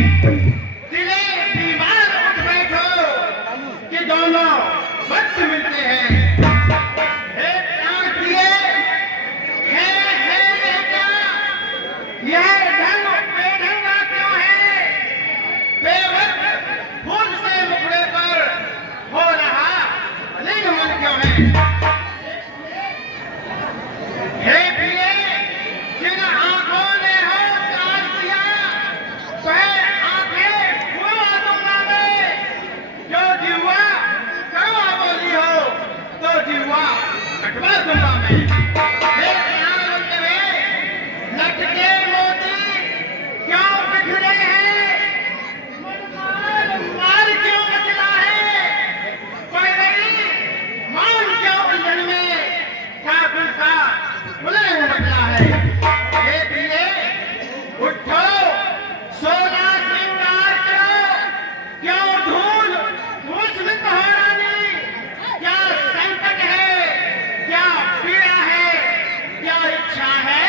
दिले बीमार उठ बैठो कि दोनों वक्त मिलते हैं। हे प्राण प्रिय, है क्या यह ढंग बेढंगा क्यों है? बेवक्त फूल से मुखड़े पर हो रहा लिंगमन क्यों है? हे प्रिय, जिन आंखों ने हो ताज दिया, वह आंखें खुलवा दूंगा मैं। जो जिह्वा कड़वा बोली हो, तो जिह्वा कटवा दूंगा मैं। हे प्यारे लटके मोती क्यों बिखरे हैं? मार क्यों मचला है? कोई नहीं मान क्यों उलझन में काबिल का बुलंद मचला है? हे प्रिय, उठो, सोना श्रृंगार करो, क्यों धूल मुस्मित हो रानी? क्या संकट है, क्या पीड़ा है, क्या इच्छा है,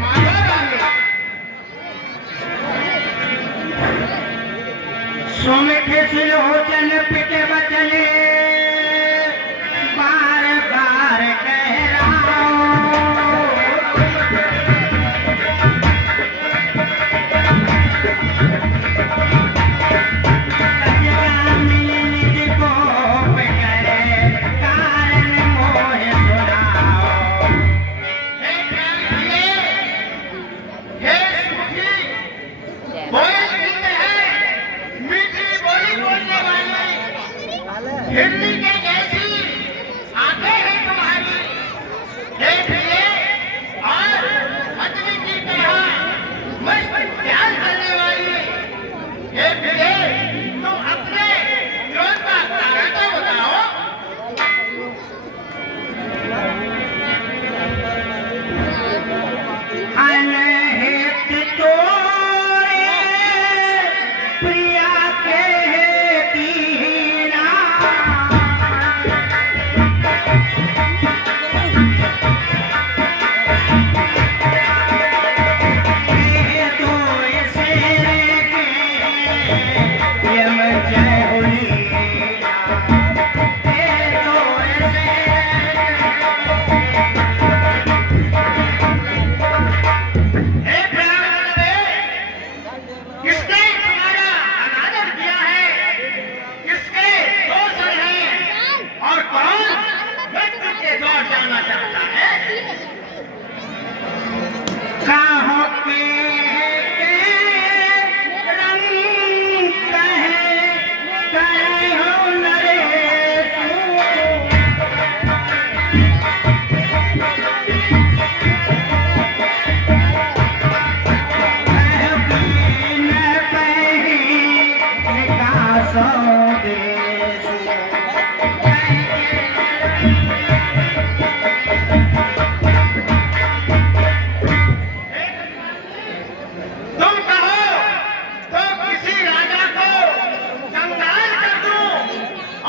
मांगो रानी। सुमित सुलोचन पिट बचन बार बार कह रहा हूं। सजगा मिलन को करे कारण मोह सुनाओ। हे प्रिय, हे सुखी, कोई गीत है मीठी बोली बोलने वाली, हिरनी के जैसी आंखें हैं तुम्हारी। हे प्रिय, और अजनी की तरह मस्त ध्यान करने वाली। हे प्रिय, तुम अपने क्रोध का कारण तो बताओ। अनहित तोरे प्रिया कहती ना, ये तो ऐसे के यम जय हुलीला, ये तो ऐसे हे प्यारे, किसने तुम्हारा अनादर किया है? किसके दोष हैं? और कौन मृत्यु के द्वार जाना चाहता है? काहों के रंग कहे हो नरेश, तुम कहो तो किसी राजा को कंगाल कर दूं,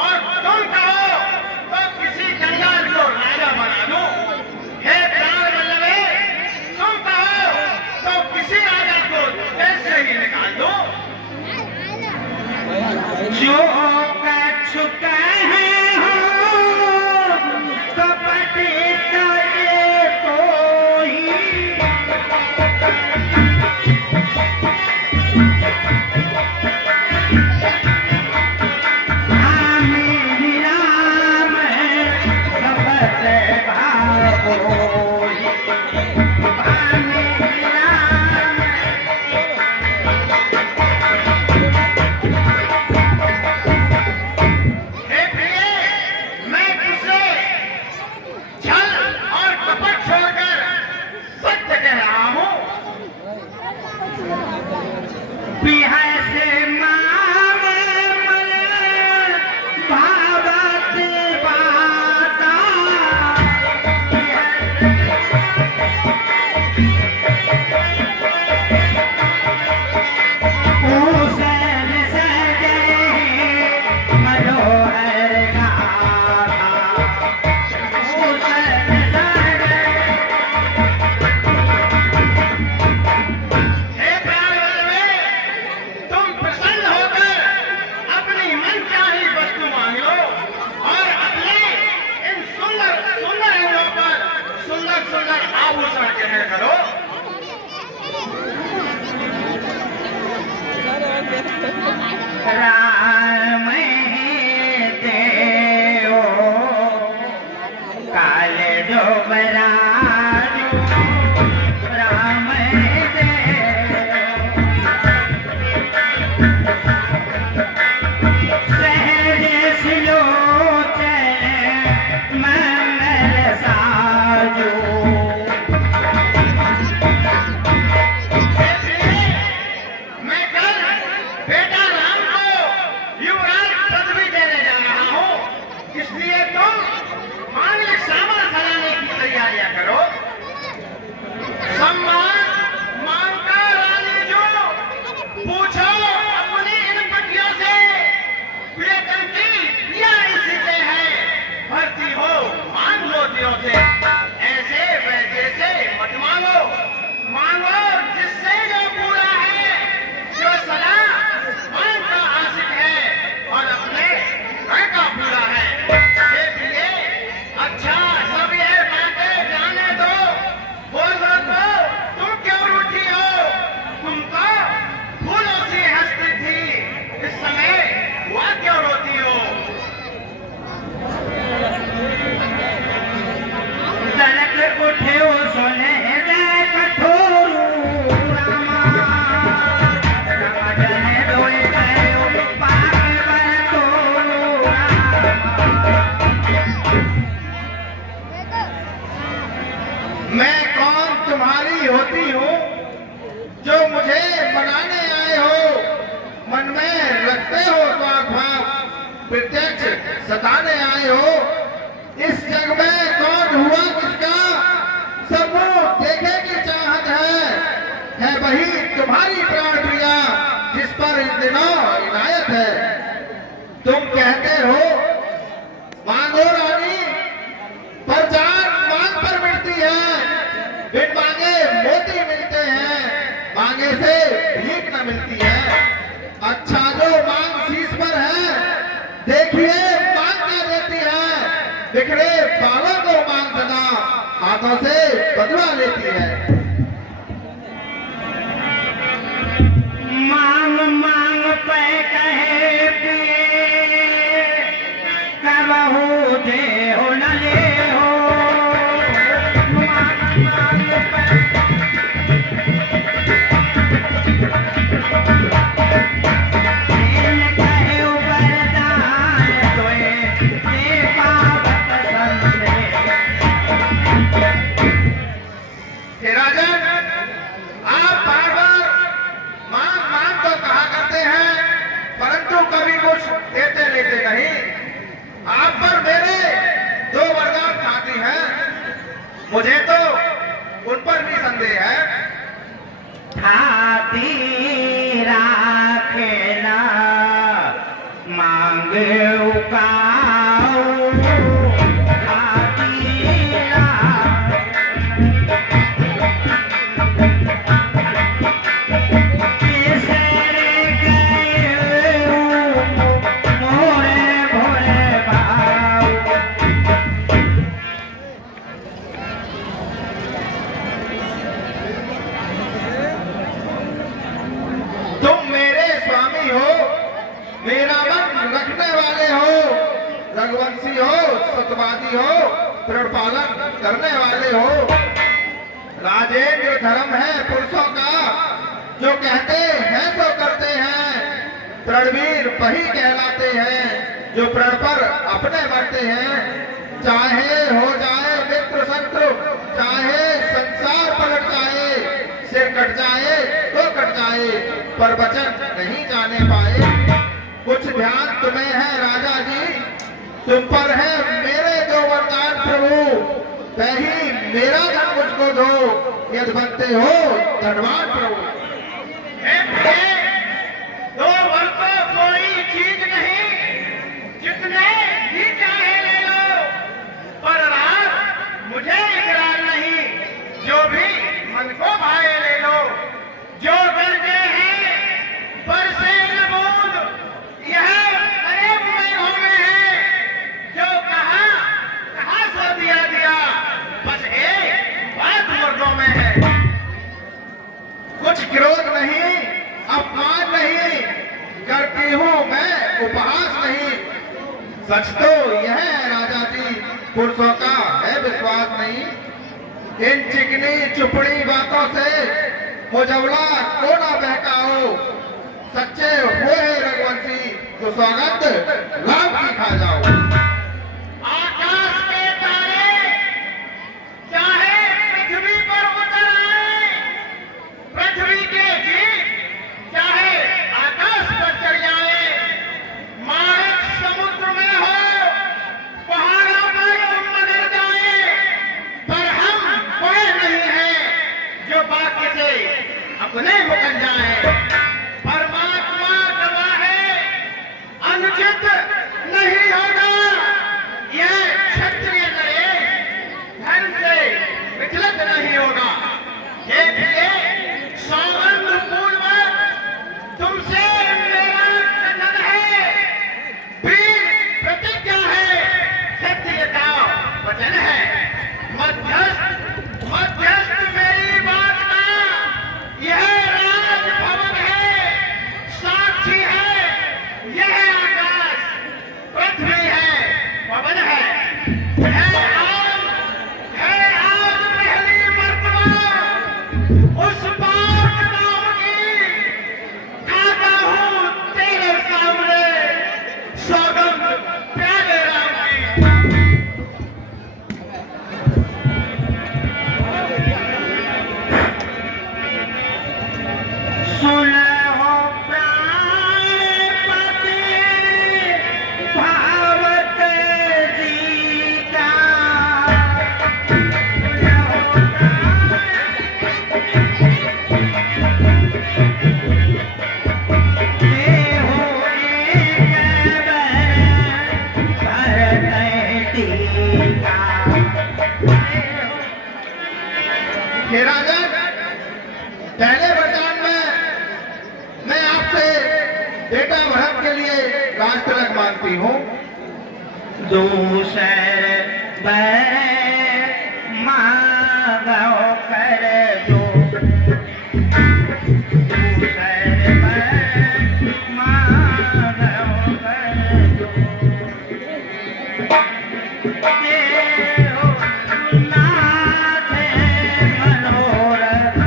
और तुम कहो तो किसी कंगाल को राजा बना दूं। हे प्राण वल्लभे, तुम कहो तो किसी राजा को देश से ही निकाल दूं। जो कछ कहे हो कपट करे तो ही, मेरी राम शपथ भावोई, मेरी राम। हे करो। राम देव काले जो बराजो राम देव सहज सिलोचन मंगल साजो। मैं कल बेटा राम को युवराज पदवी देने जा रहा हूँ, इसलिए तुम मांगलिक सामान बनाने की तैयारियां करो। सम्मान मांगता रानी जो पूछो अपनी इन पटियों से, प्रियतम की या इसी से है, भर्ती हो मांग मोतियों से। ऐसे वैसे से मत मांगो, मांगो जिससे जो पूरा है, जो सदा मान का आशिक है और अपने घर का पूरा है। देखिए अच्छा सब ये बातें जाने दो, बोलो तो तुम क्यों रूठी हो? तुम तो फूलों सी हंसती थी, इस समय वह क्यों रोती हो? तलक उठे वो सोने दे कठोरू रामा रामा जने डोए कयो पाके बरतो मैं कौन तुम्हारी होती हूँ जो मुझे बनाने आए हो? मन में रखते हो स्वार्थ भाव, प्रत्यक्ष सताने आए हो। इस जग में कौन हुआ किसका सब देखे की चाहत है वही तुम्हारी प्राण प्रिया जिस पर इन दिनों इनायत है। तुम कहते हो मांगो रानी, पर जान मांग पर मिलती है। बिन मांगे मोती मिलते हैं, मांगे से भीख न मिलती है। अच्छा जो मांग शीश पर है, देखिए मांग क्या देती है। बिखरे बालों को मांग सदा हाथों से बदला लेती है। मांग मांग पे कहे पिए करहु दे हो न ले हो। मांग मांग पे दिन कहे वरदान तोए दे पावत संते। हे राजन, आप बार बार मांग मांग तो कहा करते हैं, परंतु कभी कुछ देते लेते नहीं। आप पर मेरे दो वरदान खाती हैं, मुझे तो उन पर भी संदेह है। थाती राखेला मांग उकाओ थाती किसरे गए मोरे भोरे भाव। तुम मेरे स्वामी हो, मेरा मन रखने वाले हो, रघुवंशी हो, सतवादी हो, प्रण पालन करने वाले हो। राजेंद्र धर्म है पुरुषों का, जो कहते हैं तो करते हैं। प्रणवीर वही कहलाते हैं जो प्रण पर अपने मरते हैं। चाहे हो जाए मित्र शत्रु, चाहे संसार पलट जाए, सिर कट जाए तो कट जाए, पर वचन नहीं जाने पाए। कुछ ध्यान तुम्हें है राजा जी, तुम पर है मेरे जो वरदान प्रभु, वही मेरा धन मुझको दो, यदि बनते हो धनवान प्रभु। दो वर तो कोई चीज नहीं, जितने भी चाहे ले लो, पर रात मुझे इकरार नहीं, जो भी मन को भाए ले लो। जो करते हैं बरसे न बूंद, यह करीब मेघों में है। जो कहा सो दिया दिया, बस एक बात मुर्दों में है। सच तो यह है राजा जी, पुरुषों का है विश्वास नहीं। इन चिकनी चुपड़ी बातों से मुजवला को ना बहकाओ। सच्चे वो है रघुवंशी जो स्वागत लाभ की खा जाओ। आकाश के तारे चाहे पृथ्वी पर उतर आए, पृथ्वी के जीव चाहे आकाश पर चढ़ जाए, मारक समुद्र में हो, पहाड़ों पर तुम मगर जाए, पर हम कोई नहीं है जो बाकी से अपने मुकर जाए। परमात्मा गवाह है, अनुचित नहीं होगा यह क्षत्रिय लड़े, धर्म से विचलित नहीं होगा। देखिए सौगंध पूर्वक तुमसे मेरा कथन है, वीर प्रतिज्ञा है, क्षत्रिय का वचन है। मध्यस्थ मध्यस्थ मेरी बात का यह राजभवन है, साक्षी है यह आकाश, पृथ्वी है, पवन है। आज पहली मर्तबा उस बात नाम की खाता हूँ तेरे सामने, सौगंध प्यारे राम की। सुन हो प्राणपति भावत जी का, हे राजन, पहले वरदान में मैं आपसे बेटा भरत के लिए राज तिलक मांगती हूँ। दूसर मांगो कर दो, दूसर मांगो कर दो, देहो नाथ मनोरथ।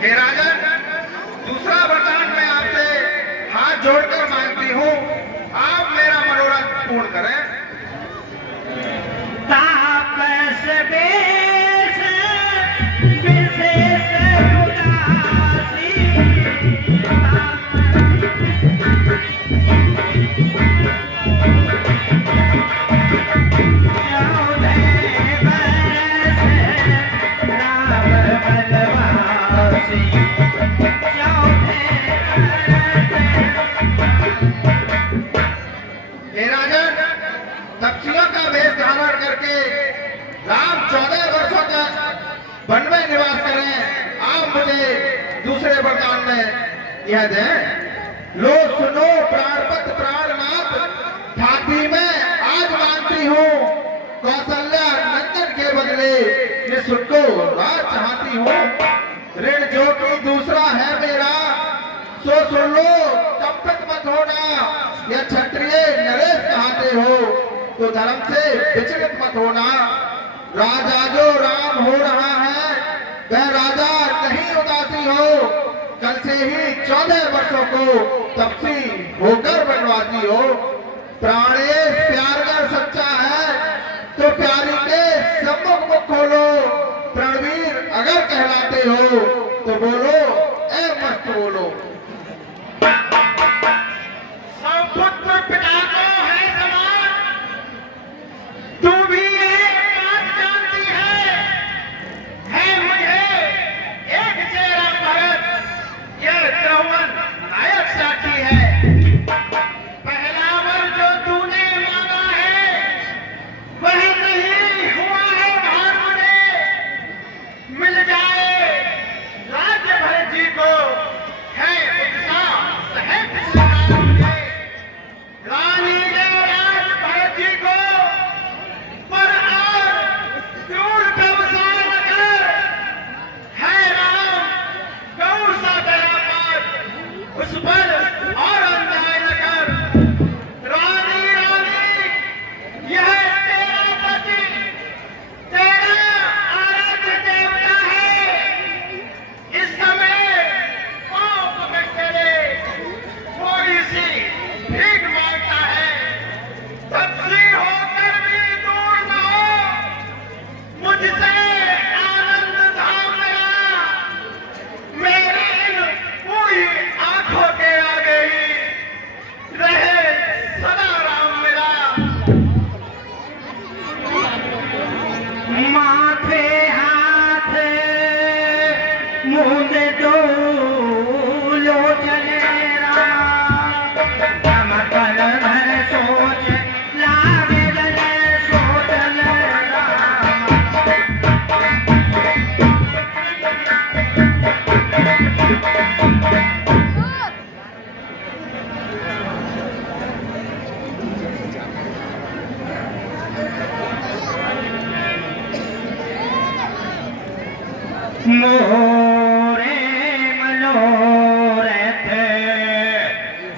हे राजन, दूसरा वरदान मैं आपसे हाथ जोड़कर मांगती हूँ, आप मेरा मनोरथ पूर्ण करें। तापस बेस विशेष उदासी, हे राजन, तपस्वियों का वेश धारण करके राम 14 वर्षों तक वन में निवास करें। आप मुझे दूसरे वरदान में यह दें। लो सुनो प्राणपत प्राणनाथ, छाती में आज मानती हूँ, कौशल्या नंदन के बदले निःशुल्क को राज चाहती हूँ। ऋण जो कि दूसरा है मेरा, सो सुन लो तब तक मत होना। यह क्षत्रिय नरेश कहते हो तो धर्म से विचलित मत होना। राजा जो राम हो रहा है वह राजा नहीं उदासी हो। कल से ही 14 वर्षों को तपसी होकर बनवासी हो। प्राणेश प्यारगर सच्चा है तो प्यारी के सम्मुख मुख खोलो। प्रणवीर अगर कहलाते हो तो बोलो ए मस्त बोलो। पुत्र पिता को है समान, तू भी एक बात जानती है मुझे एक चेहरा भरत, यह त्रवन नायक साथी है। पहला वर जो तूने मांगा है वह नहीं हुआ है भार मुझे, मिल जाए राज्य भर मोरे मनोरथ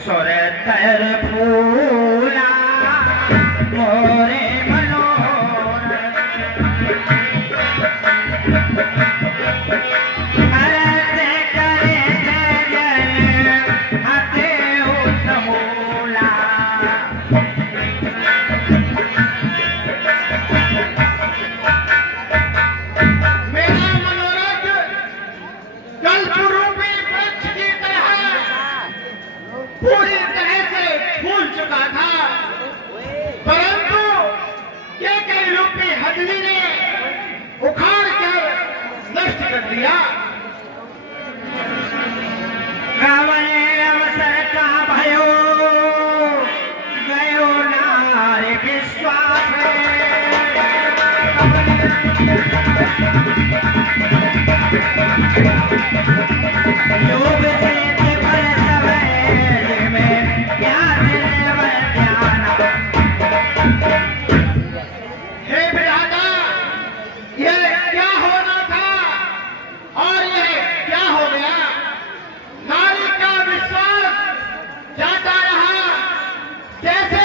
सुरतर फूला मोरे मनोरथ भरत करे जन हते समूला मेरा मनोरथ कल्परूपी वृक्ष की तरह पूरी तरह से फूल चुका था, परंतु केकई रूपी हथनी ने उखाड़ कर नष्ट कर दिया। रावणे अवसर का भयो गयो नारे विश्वास योग से फल समय में ज्ञान ज्ञान हे विधाता, यह क्या होना था और यह क्या हो गया? नारी का विश्वास जाता रहा, जैसे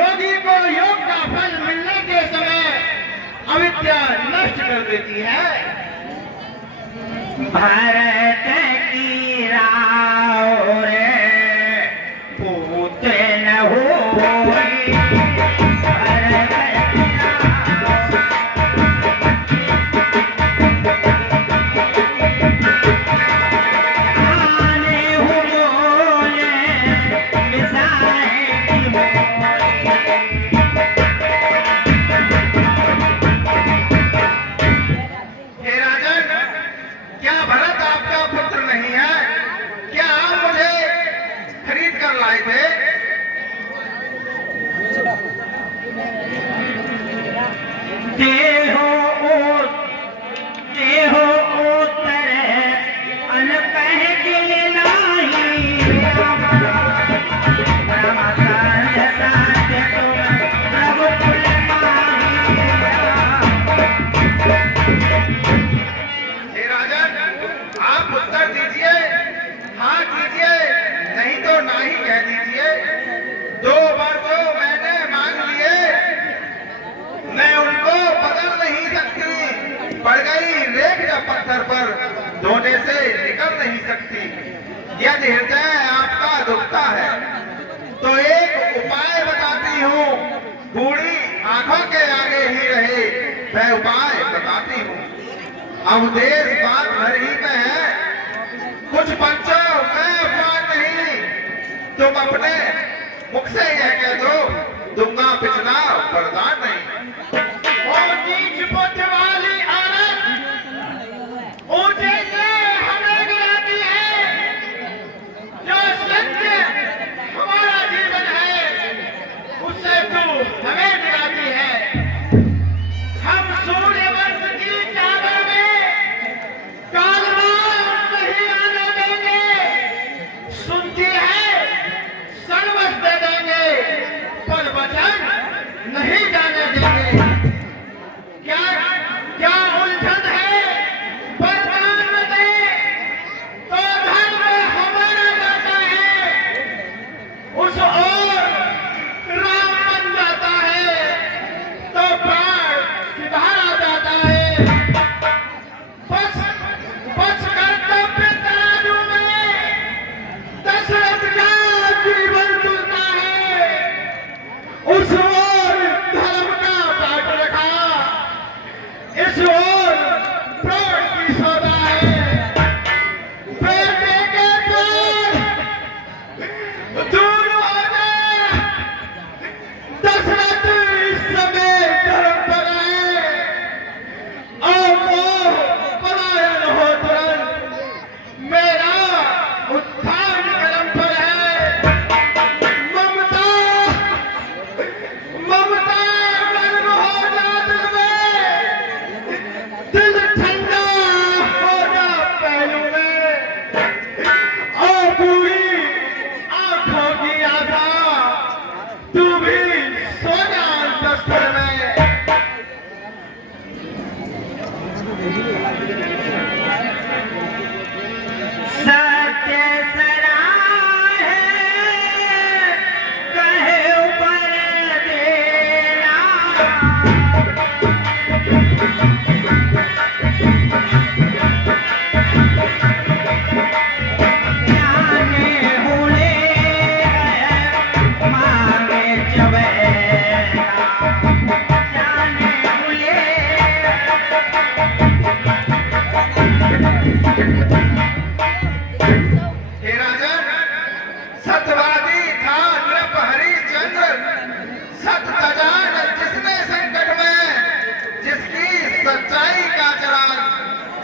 योगी को योग का फल मिलने के समय अविद्या नष्ट कर देती है। भरत की राव रे पूत न होई भरत की आने हो बोले मिसाए की मोरी हे राजन, क्या भरत आपका पुत्र नहीं है? क्या आप मुझे खरीद कर लाए थे? देहो उतर अन कह के नाही राम संग साथ तुम रघुकुल माही हे राजन, आप उत्तर दीजिए, हाँ कीजिए, नहीं तो नहीं कह दीजिए। 2 बार तो मैंने मांग लिए, मैं उनको बदल नहीं सकती। पड़ गई रेख जब पत्थर पर, धोने से निकल नहीं सकती। यदि हृदय आपका दुखता है तो एक उपाय बताती हूँ, बूढ़ी आंखों के आगे ही रहे, मैं उपाय बताती हूँ। अब देश बात भर ही में है, कुछ पंचों मैं अपमान नहीं, तुम अपने मुख से यह कह दो, दूंगा पिछला वरदान नहीं। और नीच बुद्धि वाली औरत ऊंचे से हमें गिराती है, जो सत्य हमारा जीवन है उससे तू हमें गिराती है। हम सूर्यवंश की चादर में कालवान नहीं आने देंगे, सुनती है सर्वस्व दे देंगे, पर वचन नहीं जाने देंगे। क्या क्या उलझन है? वरदान दे तो धर्म हमारा जाता है, उस ओर राम बन जाता है, तो प्राण सिधारा जाता है। बस बस कर्तव्य तराजू में दशरथ का जीवन चलता है, उस ओर धर्म का पाठ रखा, इस ओर प्राण की सौदा है। बेटे के द्वार दूर हो जा, दशरथ इस समय धर्म पर है, और वो पलायन हो तुरंत, मेरा उत्थान कलम पर है। ममता ममता गर्म हो जा दिल में, दिल ठंडा हो जा पहलू में, और पूरी आंखों की आशा तू भी सो जा दस्तर में।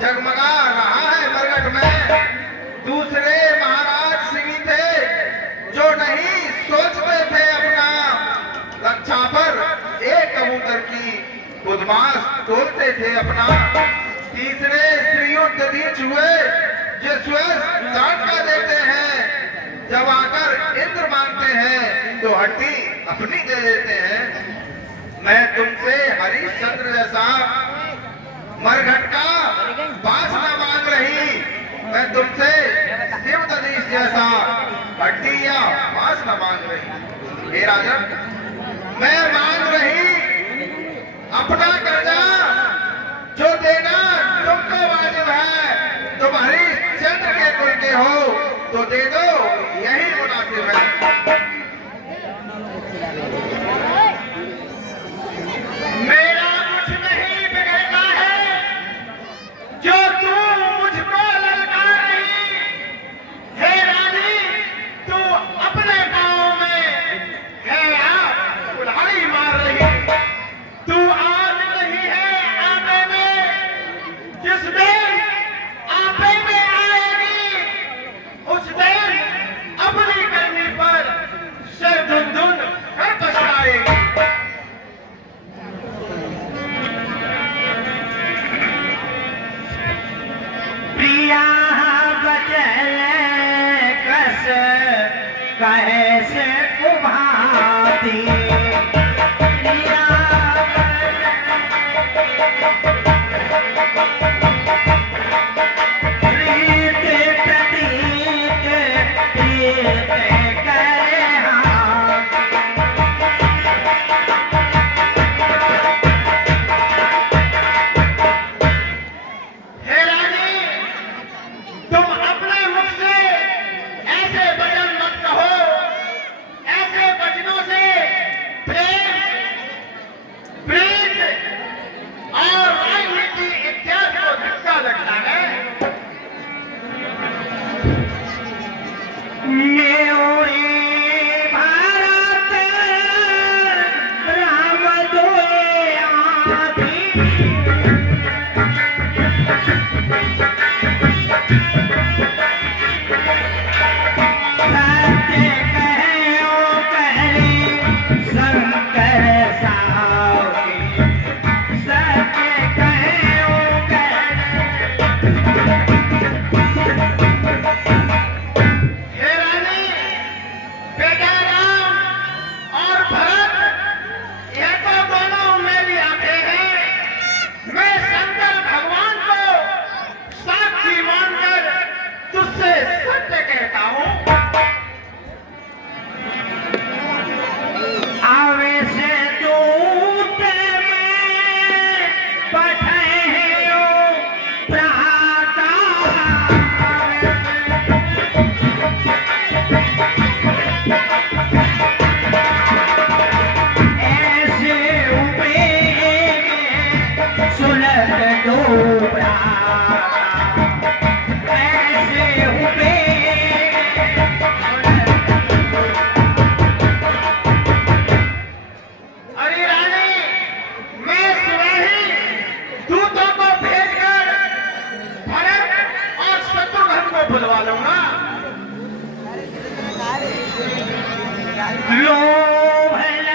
जगमगा रहा है मरघट में। दूसरे महाराज सिंह थे जो नहीं सोचते थे अपना रक्षा पर, एक कबूतर की बुदमाश तोलते थे अपना। तीसरे स्त्रियों दधीच हुए जो स्वयं डांटा देते हैं, जब आकर इंद्र मांगते हैं तो हड्डी अपनी दे देते हैं। मैं तुमसे हरिश्चंद्र जैसा मरघट का बास न मांग रही, मैं तुमसे शिव दधीच जैसा हड्डी या बास न मांग रही। हे राजन, मैं मांग रही अपना कर्जा, जो देना तुमको वाजिब है। तुम हरिश्चंद्र के कुल के हो तो दे दो, यही मुनासिब है। मेरा कुछ नहीं बिगड़ता है जो तू मुझको ललकार रही। हे रानी, तू अपने गांव में है आप कुल्हाड़ी मार रही। तू आज नहीं है आपे में, जिस दिन आपे में आएगी उस दिन अपनी करनी पर सिर धुन धुन कर पछताएगी। प्रिया बचल कस कैसे कुभाती, प्रिया प्रीत प्रतीक प्रीत करे हाथ। हे रानी, तुम अपने मुख से ऐसे वचन मत कहो। ऐसे वचनों से प्रेम, प्रीत और राजनीति इत्यादि को धक्का लगता है। न्योरी भारत राम दोए आधी, सत्य कहो कहरी शंकर सावकी, सत्य कहो कहरी। हे रानी, बेटा राम और भरत यह तो दोनों मेरी आंखें हैं। मैं शंकर भगवान को साक्षी मानकर तुझसे सत्य कहता हूँ। आवे से दूत में पठयो प्राता, ऐसे उबे सुलग दो प्राता, ऐसे उबे अरे रानी, मैं सुबह ही दूतों को भेजकर भरत और शत्रुघ्न को बुलवा लूंगा। लोभ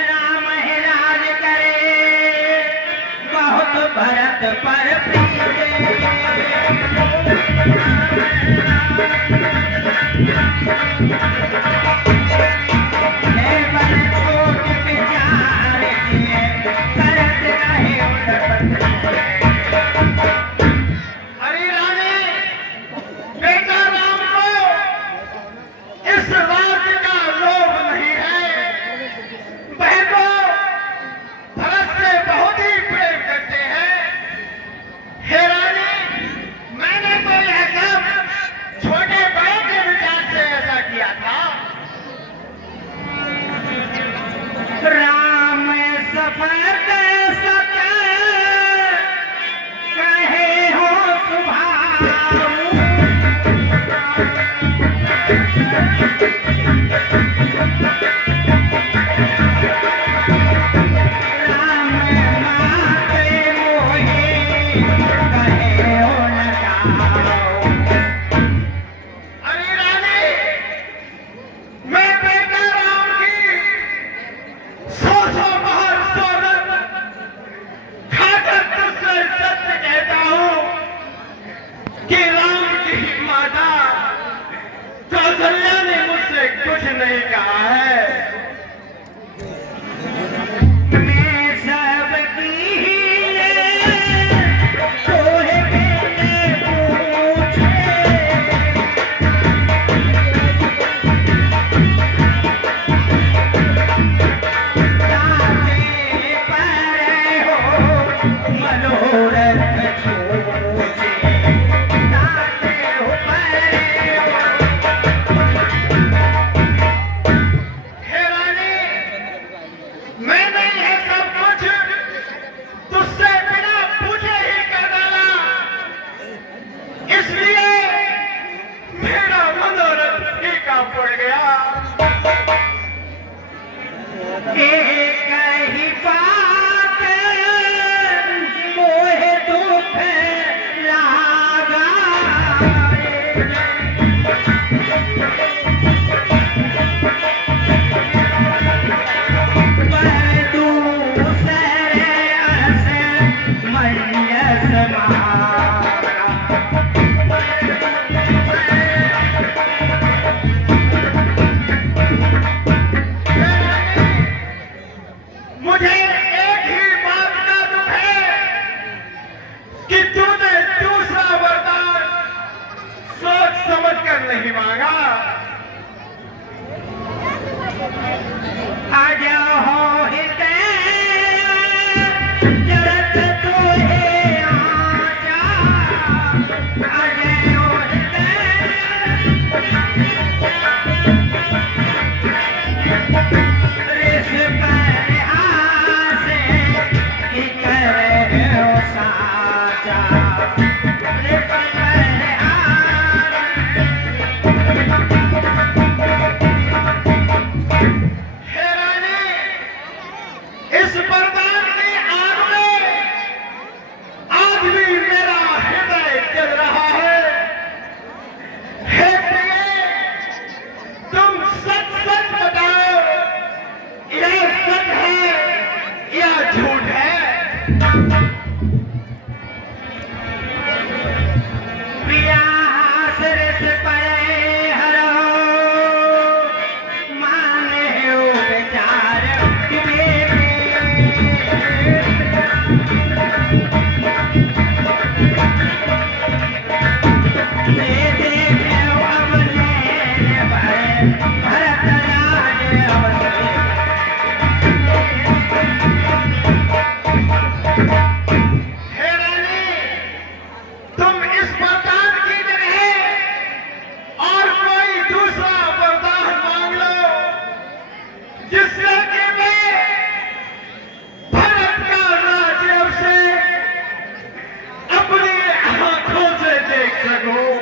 राम राज करे, बहुत भरत पर प्रीत। हे बन छोट विचार दिए, करत रहे उलट। हरी रानी, बेटा राम को इस राज्य का लोभ नहीं है। बहनों, भरत से बहुत ही प्रेम करते हैं। हे रानी, मैंने तो यह सब छोटे बड़े के विचार से ऐसा किया था। राम सफद सत कहे हो सुभाऊ, राम माते मोहे कहे हो न अरे रानी, मैं बेटा राम की 100 बार सोनत खाकर तुझसे सत्य कहता हूँ कि राम की माता कौशल्या ने मुझसे कुछ नहीं कहा है। मैं सबकी तोहे मैंने पूछे जाते पर हो मनोरथ छूछे जाते हो पर हे रानी, मैंने यह सब कुछ तुझसे बिना पूछे ही कर डाला, इसलिए मेरा मनोरथ फीका पड़ गया। एक ही बात मोहे दुख लागा पर दूसरे अस मयस मारा मुझे एक ही बात का दुख है कि तूने दूसरा वरदान सोच समझ कर नहीं मांगा। आज हो हृदय जरत तोहे आजा आज हो हृदय रिस पर आसे की करे हो साजा रिस पर हे रानी, इस वरदान की आग में आज भी मेरा हृदय जल रहा है। हे प्रिय, तुम सच सच बताओ, यह सच है या झूठ है? प्रिया सरस परे हरो माने हो विचार कि ले देखे अवले भरत राज अवले हे रानी, तुम इस वरदान की जगह और कोई दूसरा वरदान मांग लो, जिससे कि मैं भारत का राज्याभिषेक अपनी आंखों से देख सकूं।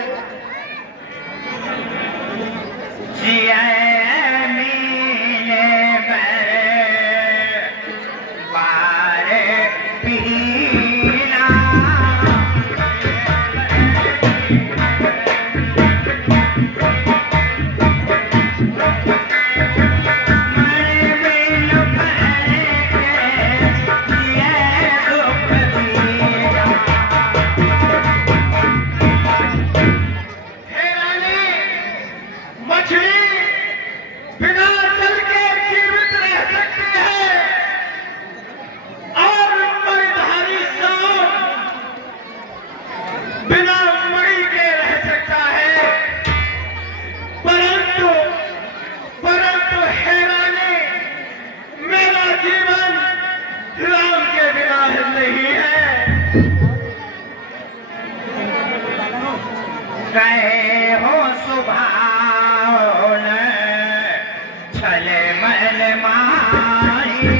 जिया मीने पर बार पीना मरे बिन पर के ये दुख दीना हे रानी, मछली बिना जल के जीवित रह सकती है और मणिधारी सांप बिना मणि के रह सकता है, परंतु परंतु हे रानी, मेरा जीवन राम के बिना नहीं है। कहे हो सुभावन छल मल माही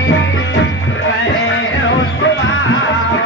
कहे हो सुभाव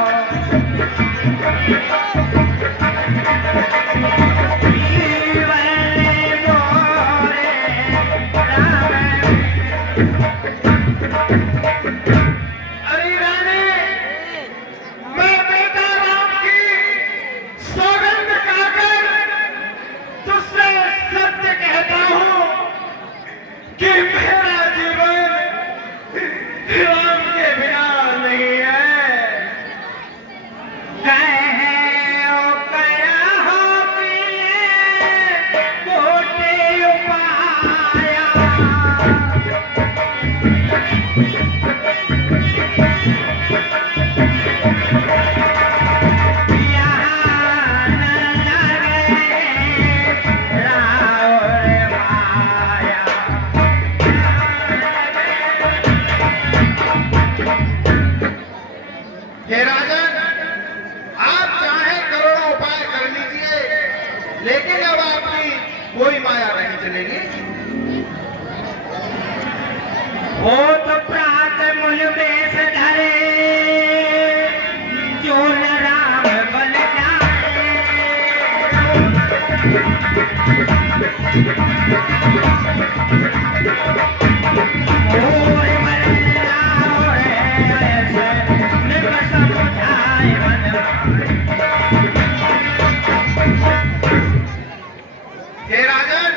लेकिन अब आपकी कोई माया नहीं चलेगी। वो तो प्रात मुझ बेस धरे जो न राम बन जाए। ओए मल्ला ओए ऐसे निक समझाए मन। हे राजन,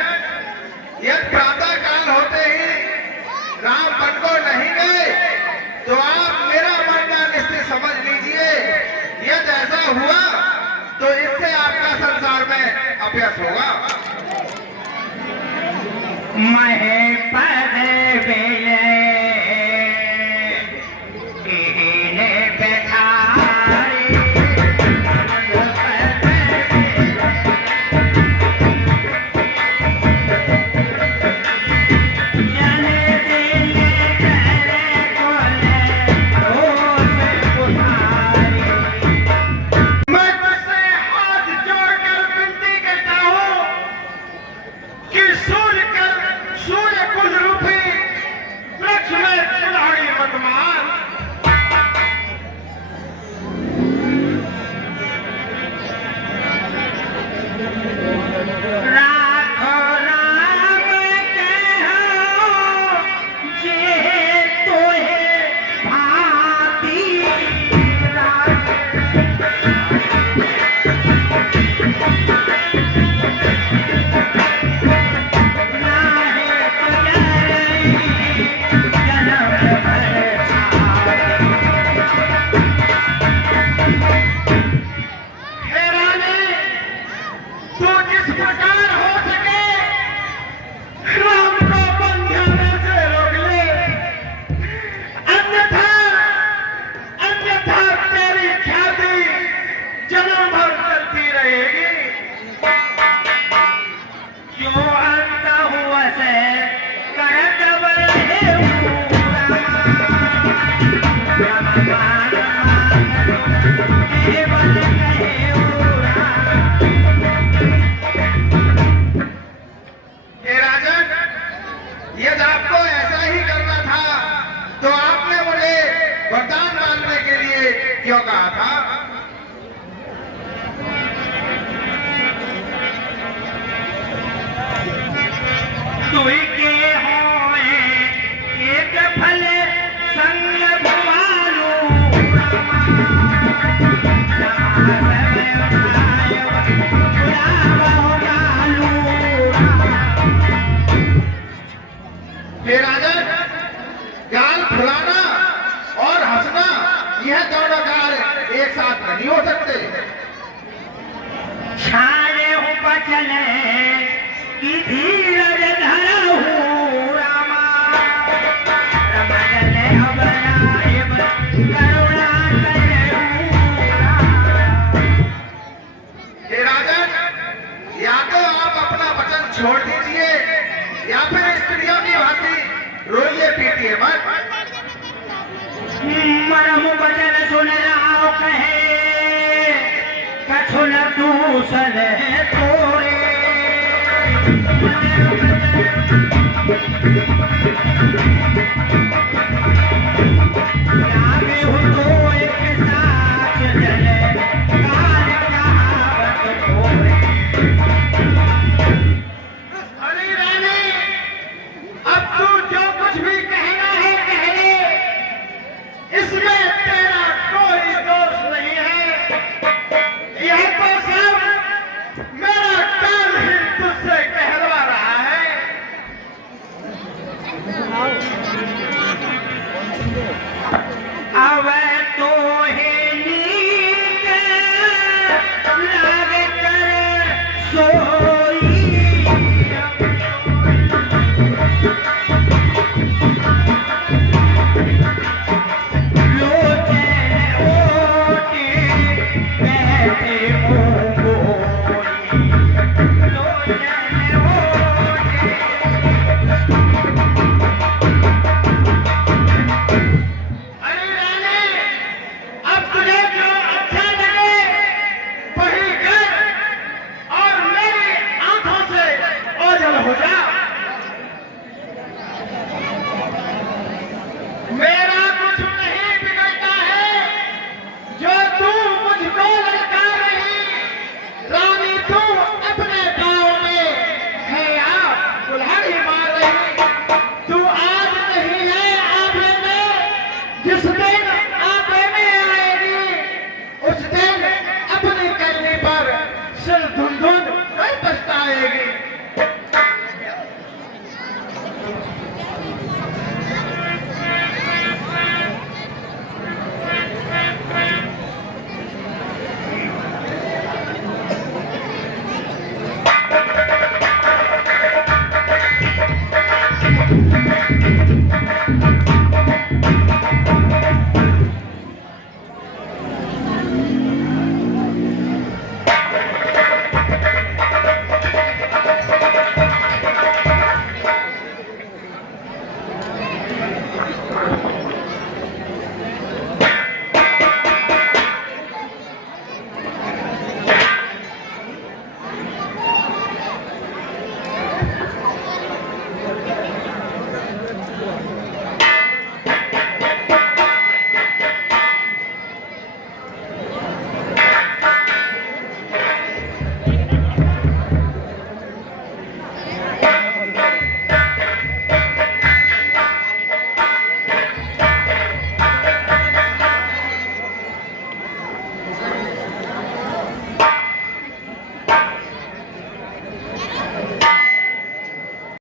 यदि प्रातः काल होते ही राम वन को नहीं गए तो आप मेरा मानना निश्चित समझ लीजिए। यदि ऐसा हुआ तो इससे आपका संसार में अभ्यास होगा। महे पद बेले इन्हें बैठारे जाने दिले करे कोले ओ से पुठारी। मैं तुझसे हाथ जोड़कर विनती करता हूँ कि सूर्य कुल रूपी वृक्ष में कुल्हाड़ी मत मार। राखो राम कहो जे तोहे भाती नाहे तुझरई जन्म भर हे रानी, तू जिस प्रकार हो सके राम को बंधन से रोक ले, अन्यथा तेरी ख्याति जन्म भर चलती रहेगी। जो अंत हुआ से करत बहे केवल कहे हे राजन, यदि आपको ऐसा ही करना था तो आपने मुझे वरदान मांगने के लिए क्यों कहा था? तुई के होए एक फल संग भवालू हे राजन, गाल फुलाना और हंसना यह दोनों कार्य एक साथ नहीं हो सकते। छाड़े हूँ बचने की धीरज धरहूँ रामा रमन अब रायब करुणा करहूँ रामा। हे राजन, या तो आप अपना वचन छोड़ दीजिए या फिर स्त्रियों की भांति रोइए पीटिए मत। मरम बचन सुन रहा कहे कछु न दूसरे तोरे। लागे हो तो एक साथ जले काल कहावत तोरे। अरे रानी, अब तू जो कुछ भी कहना है कह ले, इसमें तेरा कोई दोष नहीं है। यह तो सब मेरा काल ही तुझसे कहलवा रहा है। अब तो है नीक लागे कर सोई। लोचन ओटे बैठे